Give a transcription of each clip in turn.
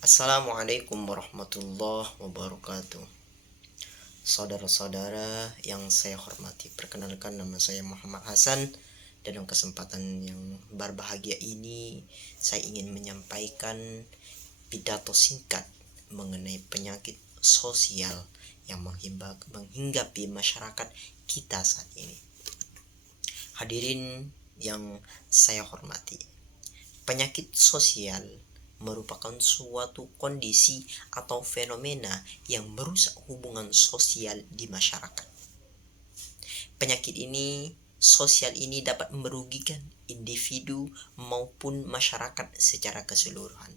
Assalamualaikum warahmatullahi wabarakatuh. Saudara-saudara yang saya hormati, perkenalkan nama saya Muhammad Hasan. Dan dalam kesempatan yang berbahagia ini, saya ingin menyampaikan pidato singkat mengenai penyakit sosial yang menghinggapi masyarakat kita saat ini. Hadirin yang saya hormati, penyakit sosial merupakan suatu kondisi atau fenomena yang merusak hubungan sosial di masyarakat. Penyakit sosial ini dapat merugikan individu maupun masyarakat secara keseluruhan.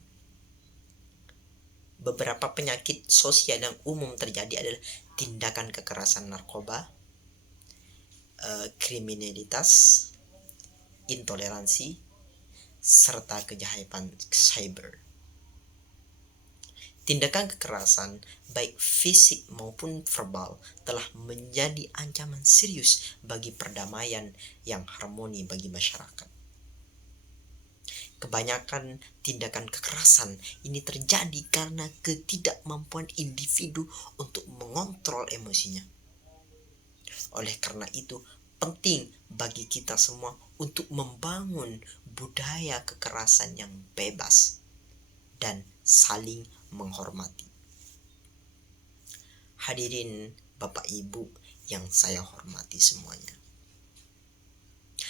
Beberapa penyakit sosial yang umum terjadi adalah tindakan kekerasan narkoba, kriminalitas, intoleransi, serta kejahatan cyber. Tindakan kekerasan, baik fisik maupun verbal, telah menjadi ancaman serius bagi perdamaian yang harmoni bagi masyarakat. Kebanyakan tindakan kekerasan ini terjadi karena ketidakmampuan individu untuk mengontrol emosinya. Oleh karena itu, penting bagi kita semua untuk membangun budaya kekerasan yang bebas dan saling menghormati. Hadirin Bapak Ibu yang saya hormati semuanya.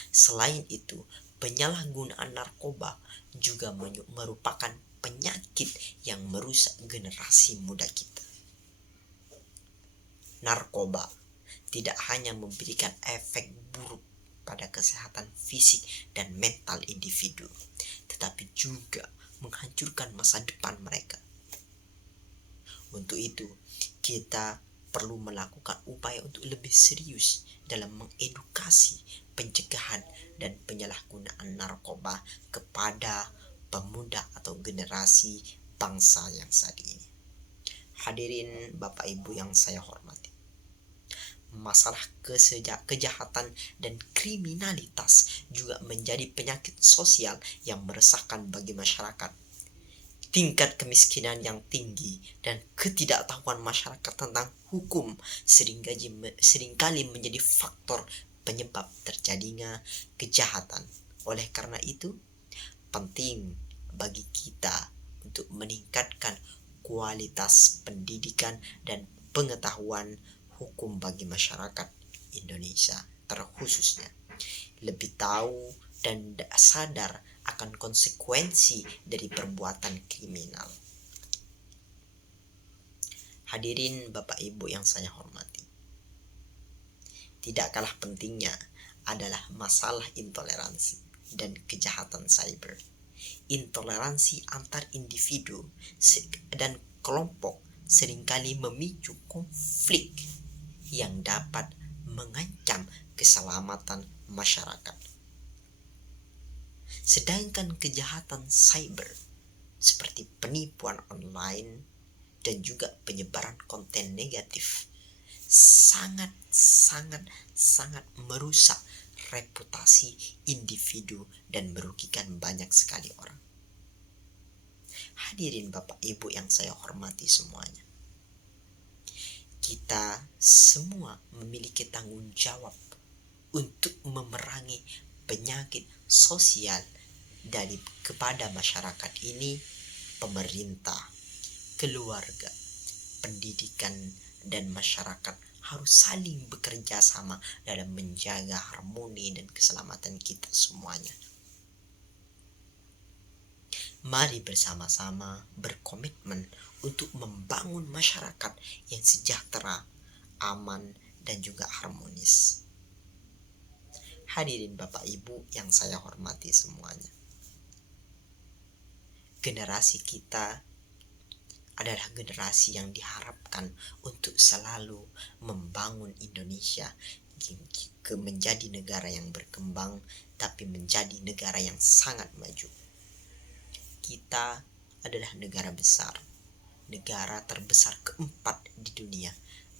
Selain itu, penyalahgunaan narkoba juga merupakan penyakit yang merusak generasi muda kita. Narkoba tidak hanya memberikan efek buruk pada kesehatan fisik dan mental individu, tetapi juga menghancurkan masa depan mereka. Untuk itu, kita perlu melakukan upaya untuk lebih serius dalam mengedukasi pencegahan dan penyalahgunaan narkoba kepada pemuda atau generasi bangsa yang saat ini. Hadirin Bapak Ibu yang saya hormati, masalah kejahatan dan kriminalitas juga menjadi penyakit sosial yang meresahkan bagi masyarakat. Tingkat kemiskinan yang tinggi dan ketidaktahuan masyarakat tentang hukum seringkali menjadi faktor penyebab terjadinya kejahatan. Oleh karena itu, penting bagi kita untuk meningkatkan kualitas pendidikan dan pengetahuan hukum bagi masyarakat Indonesia, terkhususnya lebih tahu dan sadar akan konsekuensi dari perbuatan kriminal. Hadirin Bapak Ibu yang saya hormati, tidak kalah pentingnya adalah masalah intoleransi dan kejahatan cyber. Intoleransi antar individu dan kelompok seringkali memicu konflik yang dapat mengancam keselamatan masyarakat. Sedangkan kejahatan cyber seperti penipuan online dan juga penyebaran konten negatif sangat merusak reputasi individu dan merugikan banyak sekali orang. Hadirin Bapak Ibu yang saya hormati semuanya, kita semua memiliki tanggung jawab untuk memerangi penyakit sosial kepada masyarakat ini. Pemerintah, keluarga, pendidikan, dan masyarakat harus saling bekerja sama dalam menjaga harmoni dan keselamatan kita semuanya. Mari bersama-sama berkomitmen untuk membangun masyarakat yang sejahtera, aman, dan juga harmonis. Hadirin Bapak Ibu yang saya hormati semuanya, generasi kita adalah generasi yang diharapkan untuk selalu membangun Indonesia menjadi negara yang berkembang, tapi menjadi negara yang sangat maju. Kita adalah negara besar, negara terbesar keempat di dunia.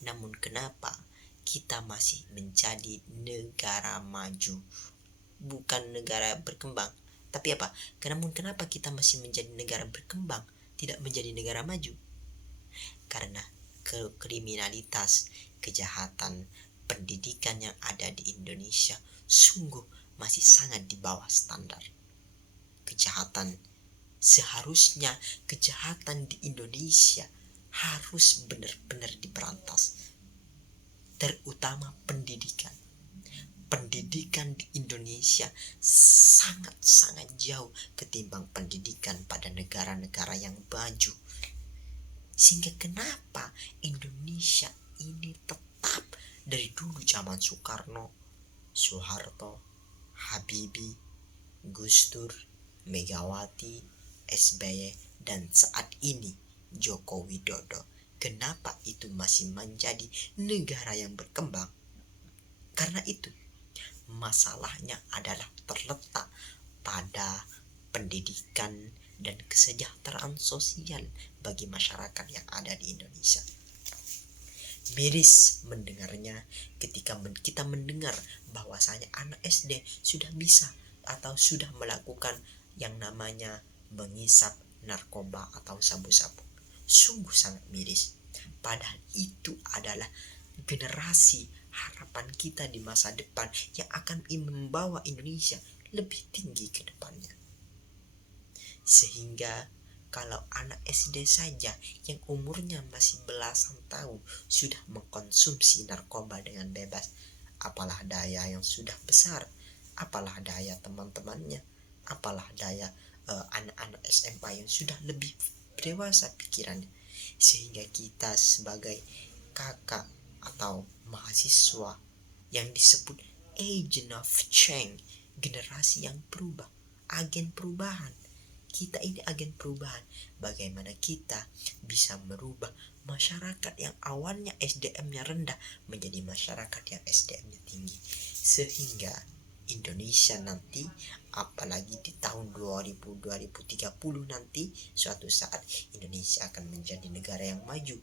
Namun kenapa kita masih menjadi negara maju, bukan negara berkembang? Tapi apa? Namun kenapa kita masih menjadi negara berkembang tidak menjadi negara maju. Karena kriminalitas, kejahatan, pendidikan yang ada di Indonesia sungguh masih sangat di bawah standar. Kejahatan, seharusnya kejahatan di Indonesia harus benar-benar diberantas. Terutama pendidikan. Pendidikan di Indonesia sangat-sangat jauh ketimbang pendidikan pada negara-negara yang maju. Sehingga kenapa Indonesia ini tetap dari dulu zaman Soekarno, Soeharto, Habibie, Gus Dur, Megawati, SBY, dan saat ini Joko Widodo. Kenapa itu masih menjadi negara yang berkembang? Karena itu masalahnya adalah terletak pada pendidikan dan kesejahteraan sosial bagi masyarakat yang ada di Indonesia. Miris mendengarnya ketika kita mendengar bahwasanya anak SD sudah bisa atau sudah melakukan yang namanya mengisap narkoba atau sabu-sabu. Sungguh sangat miris. Padahal itu adalah generasi harapan kita di masa depan yang akan membawa Indonesia lebih tinggi ke depannya. Sehingga kalau anak SD saja yang umurnya masih belasan tahun sudah mengkonsumsi narkoba dengan bebas, apalah daya yang sudah besar, apalah daya teman-temannya, apalah daya anak-anak SMA yang sudah lebih dewasa pikirannya. Sehingga kita sebagai kakak atau mahasiswa yang disebut agent of change, generasi yang berubah, agen perubahan. Kita ini agen perubahan. Bagaimana kita bisa merubah masyarakat yang awalnya SDM-nya rendah menjadi masyarakat yang SDM-nya tinggi. Sehingga Indonesia nanti, apalagi di tahun 2030 nanti, suatu saat Indonesia akan menjadi negara yang maju,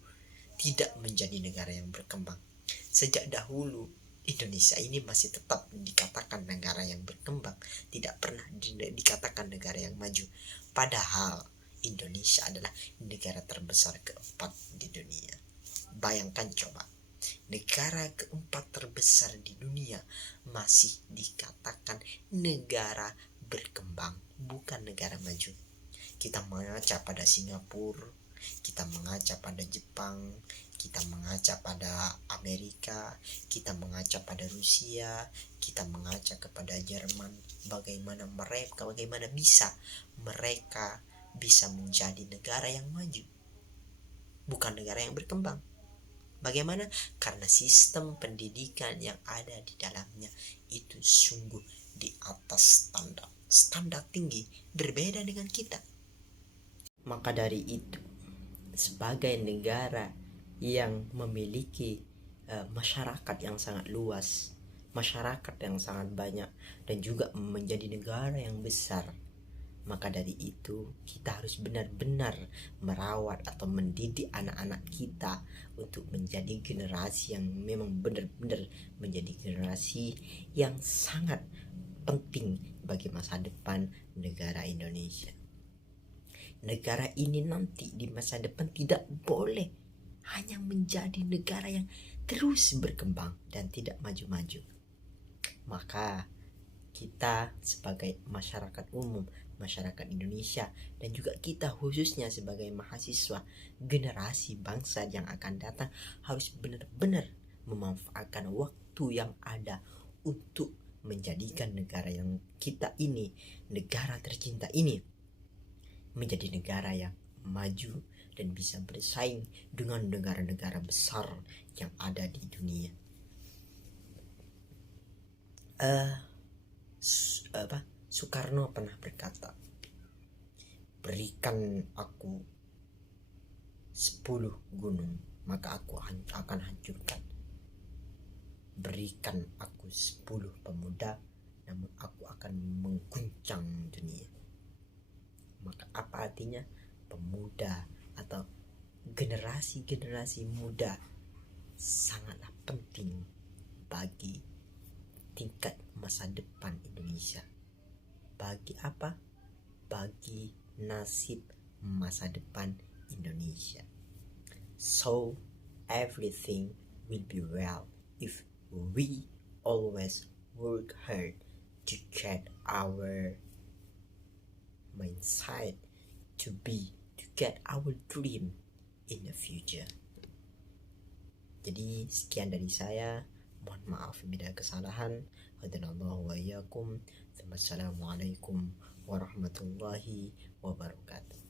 tidak menjadi negara yang berkembang. Sejak dahulu Indonesia ini masih tetap dikatakan negara yang berkembang, tidak pernah dikatakan negara yang maju. Padahal Indonesia adalah negara terbesar keempat di dunia. Bayangkan coba, negara keempat terbesar di dunia masih dikatakan negara berkembang, bukan negara maju. Kita mengaca pada Singapura, kita mengaca pada Jepang, kita mengaca pada Amerika, kita mengaca pada Rusia, kita mengaca kepada Jerman. Bagaimana mereka bisa menjadi negara yang maju, bukan negara yang berkembang. Bagaimana? Karena sistem pendidikan yang ada di dalamnya itu sungguh di atas standar tinggi, berbeda dengan kita. Maka dari itu, sebagai negara yang memiliki masyarakat yang sangat luas, masyarakat yang sangat banyak, dan juga menjadi negara yang besar, maka dari itu kita harus benar-benar merawat atau mendidik anak-anak kita untuk menjadi generasi yang memang benar-benar menjadi generasi yang sangat penting bagi masa depan negara Indonesia. Negara ini nanti di masa depan tidak boleh hanya menjadi negara yang terus berkembang dan tidak maju-maju. Maka kita sebagai masyarakat umum, masyarakat Indonesia, dan juga kita khususnya sebagai mahasiswa, generasi bangsa yang akan datang harus benar-benar memanfaatkan waktu yang ada untuk menjadikan negara yang kita ini, negara tercinta ini, menjadi negara yang maju dan bisa bersaing dengan negara-negara besar yang ada di dunia. Soekarno pernah berkata, berikan aku 10 gunung, maka aku akan hancurkan. Berikan aku 10 pemuda, namun aku akan mengguncang dunia. Maka apa artinya? Pemuda atau generasi-generasi muda sangatlah penting bagi tingkat masa depan Indonesia. Bagi apa? Bagi nasib masa depan Indonesia. So everything will be well if we always work hard to get our mindset to get our dream in the future. Jadi sekian dari saya, mohon maaf bila kesalahan. Hadanallahu wa iyyakum. Wassalamualaikum warahmatullahi wabarakatuh.